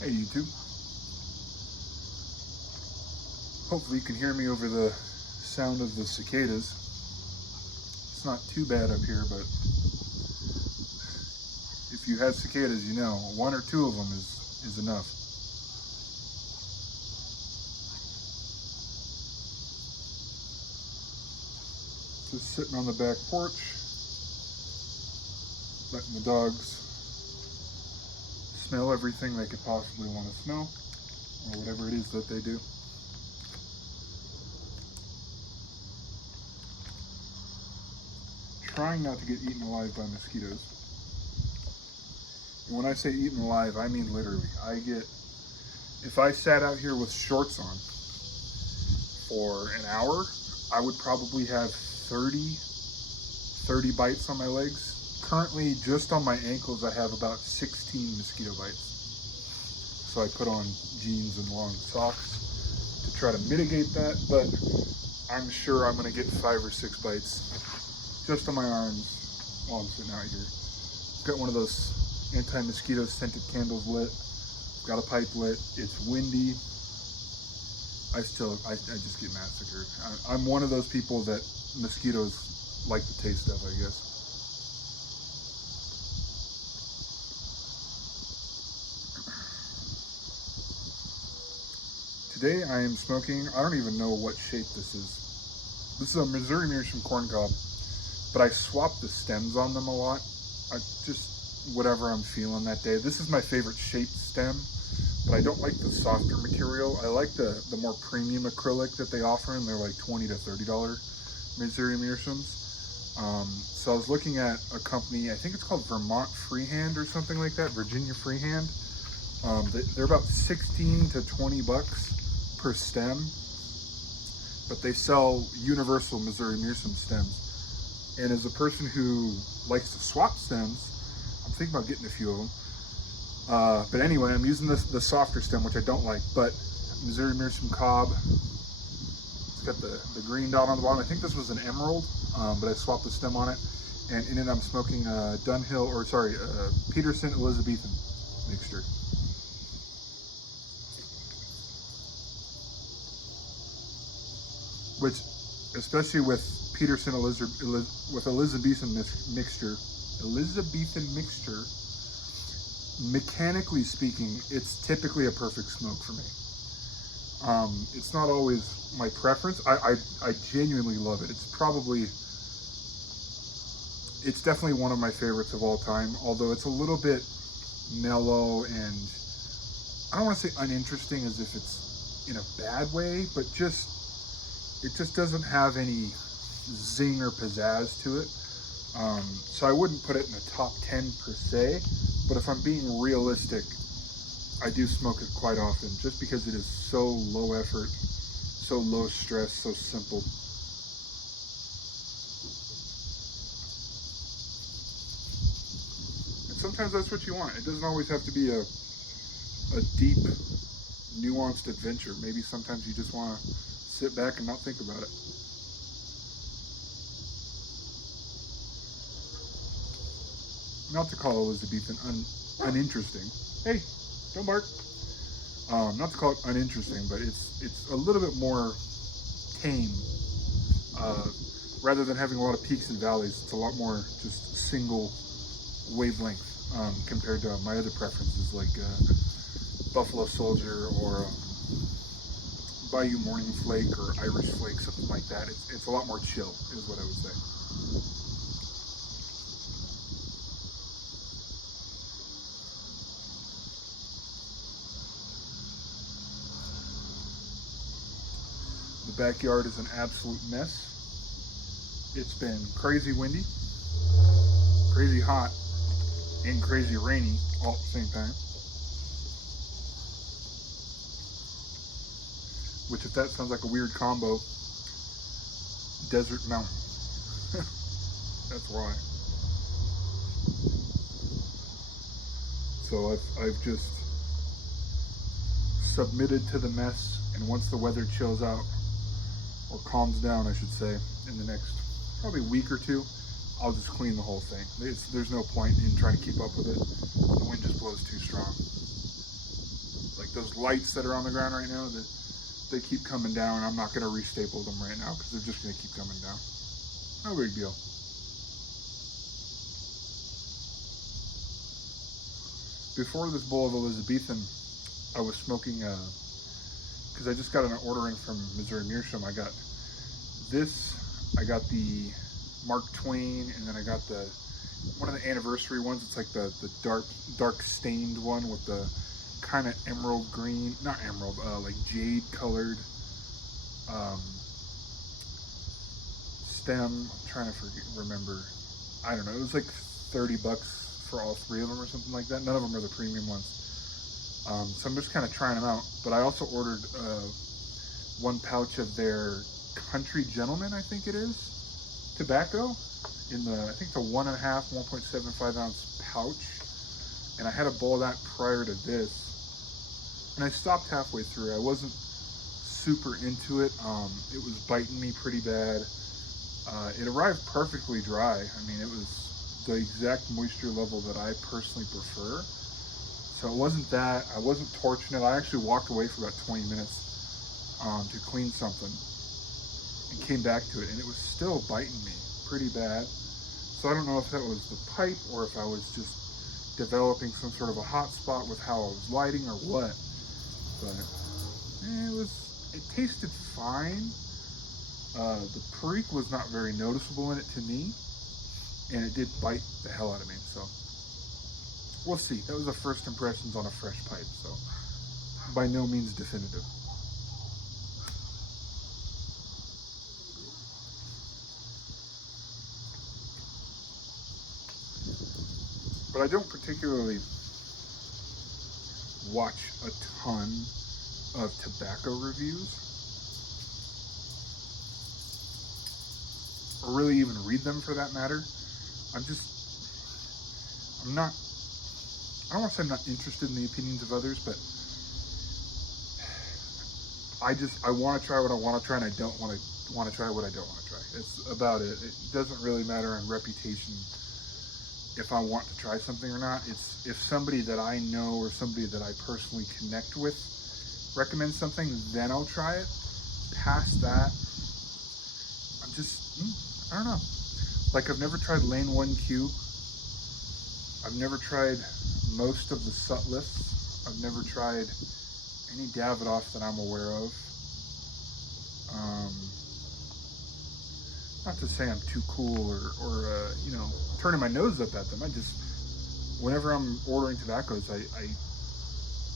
Hey YouTube. Hopefully you can hear me over the sound of the cicadas. It's not too bad up here, but if you have cicadas, you know, one or two of them is enough. Just sitting on the back porch, letting the dogs smell everything they could possibly want to smell, or whatever it is that they do. Trying not to get eaten alive by mosquitoes. And when I say eaten alive, I mean literally. If I sat out here with shorts on for an hour, I would probably have 30 bites on my legs. Currently, just on my ankles, I have about 16 mosquito bites. So I put on jeans and long socks to try to mitigate that, but I'm sure I'm gonna get 5 or 6 bites just on my arms while I'm sitting out here. Got one of those anti-mosquito scented candles lit. Got a pipe lit. It's windy. I just get massacred. I'm one of those people that mosquitoes like the taste of, I guess. Today I am smoking, I don't even know what shape this is. This is a Missouri Meerschaum Corn Cob, but I swap the stems on them a lot. I just, whatever I'm feeling that day. This is my favorite shaped stem, but I don't like the softer material. I like the more premium acrylic that they offer, and they're like $20 to $30 Missouri Meerschaums. So I was looking at a company, I think it's called Vermont Freehand or something like that, Virginia Freehand. They're about 16 to 20 bucks per stem, but they sell universal Missouri Meerschaum stems. And as a person who likes to swap stems, I'm thinking about getting a few of them. But anyway, I'm using the softer stem, which I don't like, but Missouri Meerschaum Cob. It's got the green dot on the bottom. I think this was an emerald, but I swapped the stem on it. And in it, I'm smoking Peterson Elizabethan mixture. Which, especially with Peterson Elizabethan mixture, mechanically speaking, it's typically a perfect smoke for me. It's not always my preference. I genuinely love it. It's definitely one of my favorites of all time, although it's a little bit mellow and I don't want to say uninteresting as if it's in a bad way, but it just doesn't have any zing or pizzazz to it. So I wouldn't put it in the top 10 per se, but if I'm being realistic, I do smoke it quite often just because it is so low effort, so low stress, so simple. And sometimes that's what you want. It doesn't always have to be a deep, nuanced adventure. Maybe sometimes you just want to sit back and not think about it. Not to call Elizabethan uninteresting. Hey, don't bark. Not to call it uninteresting, but it's a little bit more tame. Rather than having a lot of peaks and valleys, it's a lot more just single wavelength compared to my other preferences like Buffalo Soldier or Bayou Morning Flake or Irish Flake, something like that. It's a lot more chill, is what I would say. The backyard is an absolute mess. It's been crazy windy, crazy hot, and crazy rainy all at the same time. Which, if that sounds like a weird combo, desert mountain. That's why. So I've just submitted to the mess, and once the weather chills out, or calms down, I should say, in the next probably week or two, I'll just clean the whole thing. There's no point in trying to keep up with it. The wind just blows too strong. those lights that are on the ground right now, that they keep coming down. I'm not going to restaple them right now because they're just going to keep coming down. No big deal. Before this bowl of Elizabethan, I was smoking, because I just got an order in from Missouri Meerschaum. I got this, I got the Mark Twain, and then I got the one of the anniversary ones. It's like the dark stained one with the kind of emerald green, not emerald, like jade colored stem. I'm trying to remember. I don't know. It was like $30 for all three of them or something like that. None of them are the premium ones. So I'm just kind of trying them out. But I also ordered one pouch of their Country Gentleman, I think it is, tobacco in the, I think the 1.5, 1.75 ounce pouch. And I had a bowl of that prior to this. And I stopped halfway through. I wasn't super into it. It was biting me pretty bad. It arrived perfectly dry. I mean, it was the exact moisture level that I personally prefer. So it wasn't that. I wasn't torching it. I actually walked away for about 20 minutes to clean something and came back to it, and it was still biting me pretty bad. So I don't know if that was the pipe or if I was just developing some sort of a hot spot with how I was lighting or what. But it tasted fine. The perique was not very noticeable in it to me, and it did bite the hell out of me. So we'll see. That was the first impressions on a fresh pipe, so by no means definitive. But I don't particularly watch a ton of tobacco reviews, or really even read them for that matter. I don't want to say I'm not interested in the opinions of others, but I want to try what I want to try, and I don't want to try what I don't want to try. It's about it. It doesn't really matter on reputation if I want to try something or not. It's if somebody that I know or somebody that I personally connect with recommends something, then I'll try it. Past that, I don't know. Like, I've never tried Lane 1Q. I've never tried most of the Sutliffs. I've never tried any Davidoff that I'm aware of. Not to say I'm too cool or turning my nose up at them. Whenever I'm ordering tobaccos, I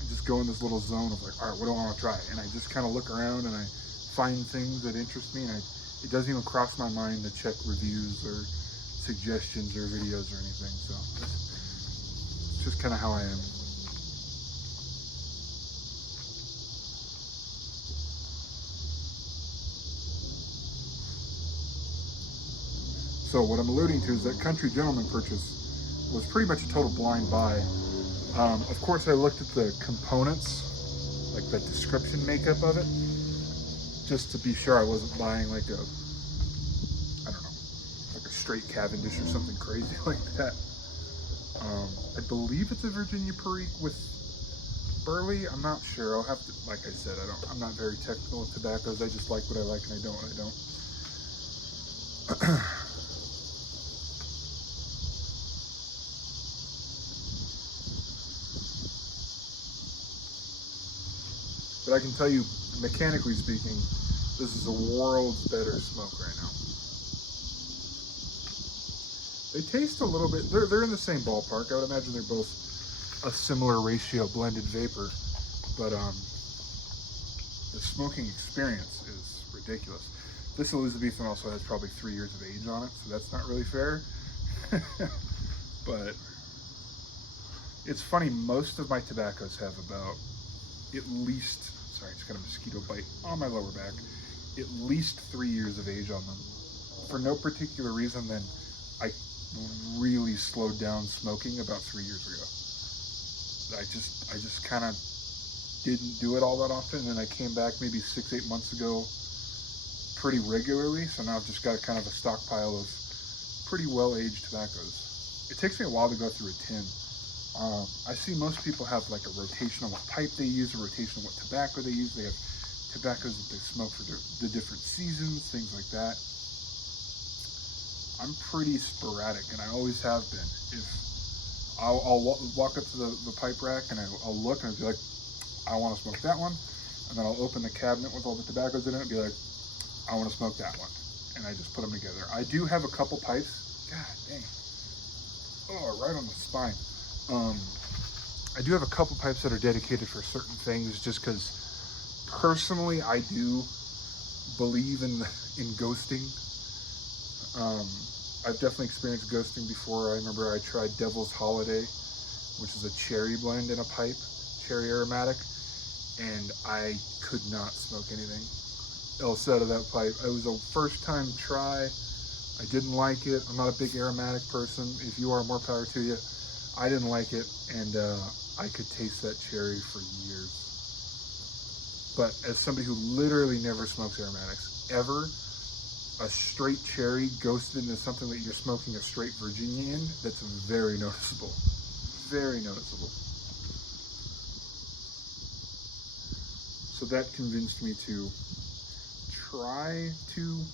just go in this little zone of like, all right, what do I want to try? And I just kind of look around and I find things that interest me, and it doesn't even cross my mind to check reviews or suggestions or videos or anything. So it's just kind of how I am. So what I'm alluding to is that Country Gentleman purchase was pretty much a total blind buy. Of course, I looked at the components, like the description makeup of it, just to be sure I wasn't buying like a straight Cavendish or something crazy like that. I believe it's a Virginia Perique with burley. I'm not sure. I'll have to, like I said, I'm not very technical with tobaccos. I just like what I like, and I don't what I don't. But I can tell you, mechanically speaking, this is a world's better smoke right now. They taste a little bit, they're in the same ballpark. I would imagine they're both a similar ratio blended vapor, but the smoking experience is ridiculous. This Elizabethan also has probably 3 years of age on it, so that's not really fair. But it's funny, most of my tobaccos have about at least, sorry, I just got a mosquito bite on my lower back, at least 3 years of age on them. For no particular reason than I really slowed down smoking about 3 years ago. I just kind of didn't do it all that often, and then I came back maybe 6-8 months ago pretty regularly, so now I've just got kind of a stockpile of pretty well-aged tobaccos. It takes me a while to go through a tin. I see most people have like a rotation on what pipe they use, a rotation on what tobacco they use. They have tobaccos that they smoke for the different seasons, things like that. I'm pretty sporadic, and I always have been. If I'll walk up to the pipe rack and I'll look and I'll be like, I want to smoke that one, and then I'll open the cabinet with all the tobaccos in it and be like, I want to smoke that one, and I just put them together. I do have a couple pipes. God dang. Oh, right on the spine. I do have a couple pipes that are dedicated for certain things, just because personally I do believe in ghosting. I've definitely experienced ghosting before. I remember I tried Devil's Holiday, which is a cherry blend in a pipe, cherry aromatic, and I could not smoke anything else out of that pipe. It was a first time try. I didn't like it. I'm not a big aromatic person. If you are, more power to you. I didn't like it, and I could taste that cherry for years. But as somebody who literally never smokes aromatics, ever, a straight cherry ghosted into something that you're smoking a straight Virginia in, that's very noticeable. Very noticeable. So that convinced me to try to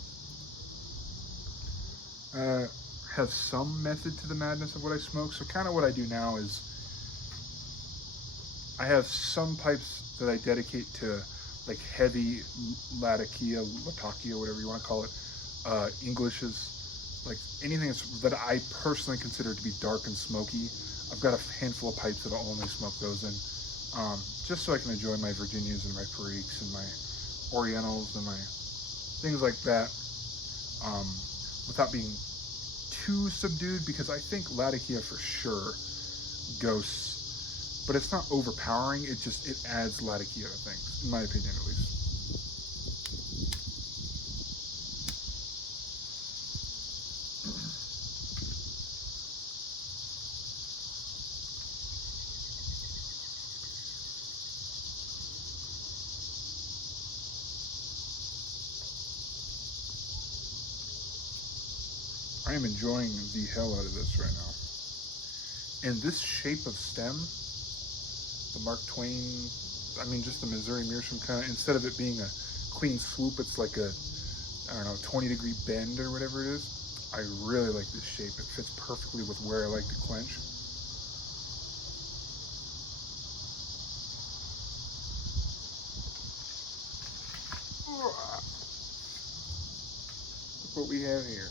have some method to the madness of what I smoke. So kind of what I do now is I have some pipes that I dedicate to like heavy latakia, whatever you want to call it, Englishes, like anything that I personally consider to be dark and smoky. I've got a handful of pipes that I'll only smoke those in, just so I can enjoy my Virginias and my Periques and my Orientals and my things like that, without being too subdued, because I think latakia for sure ghosts, but it's not overpowering. It adds latakia to things, in my opinion at least. I am enjoying the hell out of this right now. And this shape of stem, the Mark Twain, just the Missouri Meerschaum kind of, instead of it being a clean swoop, it's like a, 20-degree bend or whatever it is. I really like this shape. It fits perfectly with where I like to quench. Look what we have here.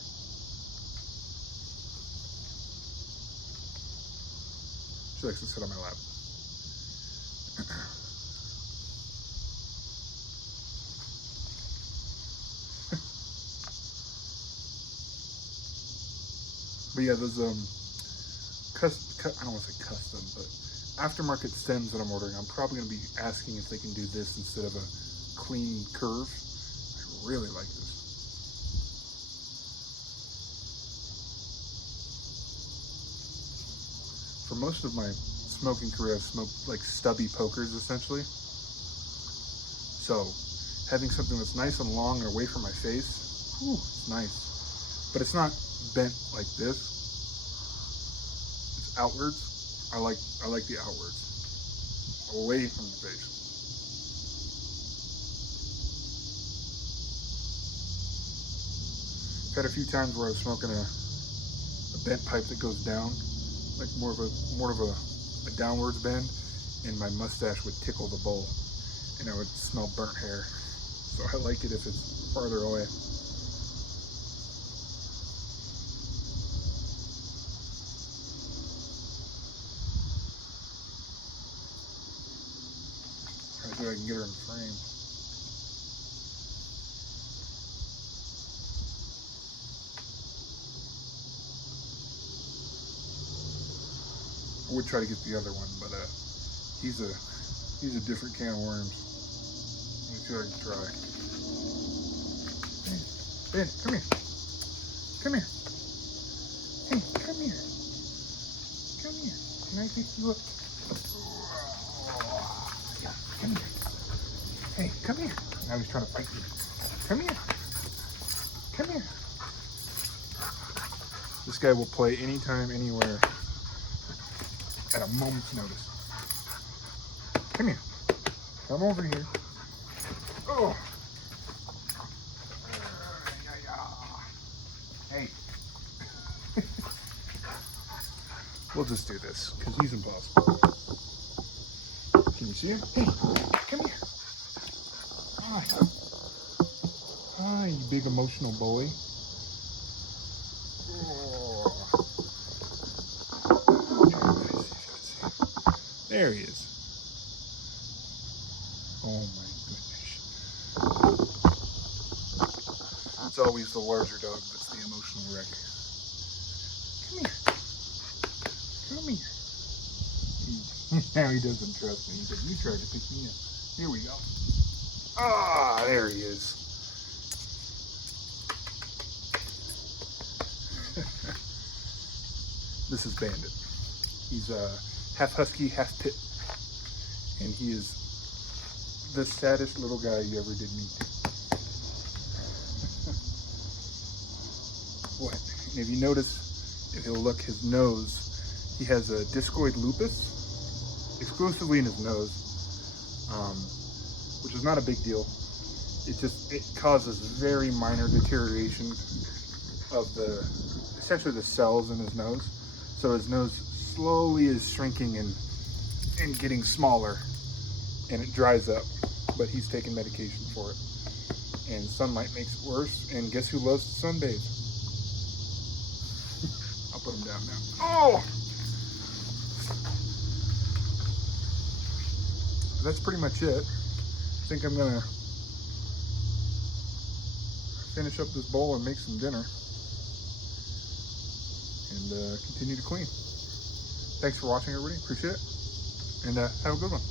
She likes to sit on my lap. But yeah, those I don't want to say custom, but aftermarket stems that I'm ordering, I'm probably going to be asking if they can do this instead of a clean curve. I really like this. For most of my smoking career, I've smoked like stubby pokers essentially. So having something that's nice and long and away from my face, it's nice. But it's not bent like this. It's outwards. I like the outwards, away from the face. I've had a few times where I was smoking a bent pipe that goes down, like more of a downwards bend, and my mustache would tickle the bowl, and I would smell burnt hair. So I like it if it's farther away. Try to see if I can get her in frame. I would try to get the other one, but he's a different can of worms. Let me see what I can try. Ben, come here. Come here. Hey, come here. Come here. Can I pick you up? Yeah, come here. Hey, come here. Now he's trying to fight me. Come here. Come here. This guy will play anytime, anywhere. At a a moment's notice. Come here. Come over here. Oh. Hey. We'll just do this because he's impossible. Can you see him? Hey, come here. Hi. Hi, you big emotional boy. Oh. There he is. Oh my goodness. It's always the larger dog that's the emotional wreck. Come here. Come here. Now he doesn't trust me. He said, you tried to pick me up. Here we go. Ah, there he is. This is Bandit. He's half husky, half pit. And he is the saddest little guy you ever did meet. What? And if you notice, if you'll look, his nose, he has a discoid lupus exclusively in his nose, which is not a big deal. It causes very minor deterioration of essentially the cells in his nose. So his nose slowly is shrinking and getting smaller, and it dries up. But he's taking medication for it, and sunlight makes it worse. And guess who loves to sunbathe? I'll put him down now. Oh! That's pretty much it. I think I'm gonna finish up this bowl and make some dinner and continue to clean. Thanks for watching, everybody. Appreciate it, and have a good one.